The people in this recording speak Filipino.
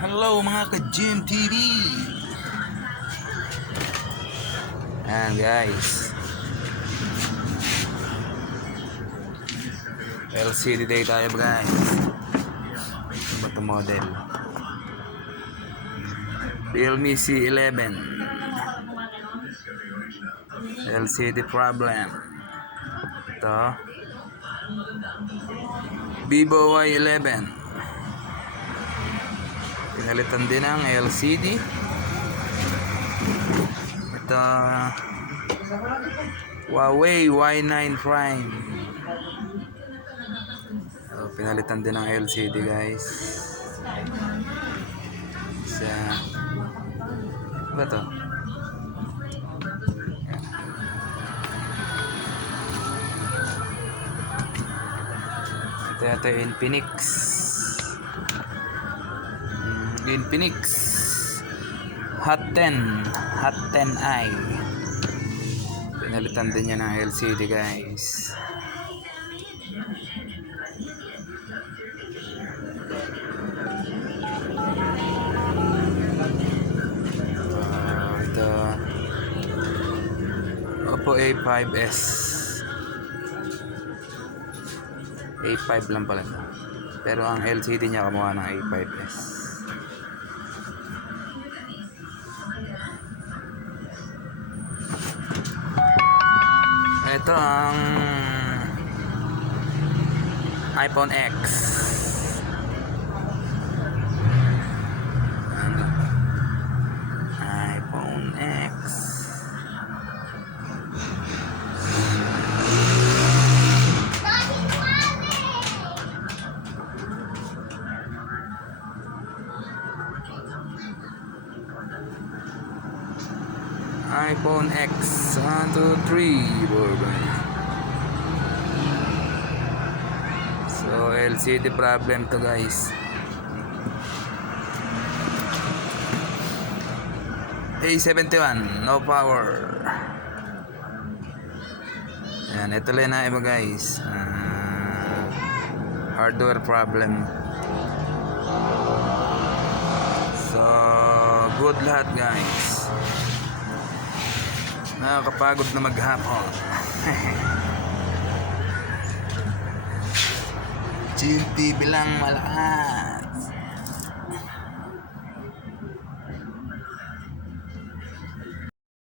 Hello mga ka-Gym TV. Ayan guys, LCD day tayo guys. Ano ba ito model? Realme C11 LCD problem. Ito Vivo Y11, pinalitan din ang LCD. Ito Huawei Y9 Prime, pinalitan din ang LCD guys. Sa ba to? Ito Infinix Hot 10i, pinalitan din niya ng LCD guys. Ito Oppo A5s, A5 lang pala ito, pero ang LCD niya kamukha ng A5s. Ito ang iPhone X. iPhone X. iPhone X 1, 2, 3. So LCD problem to guys. A71 no power. Yan, ito lang na iba guys. Hardware problem. So good lahat guys. Nakakapagod na maghapon. Gym TV lang malakas.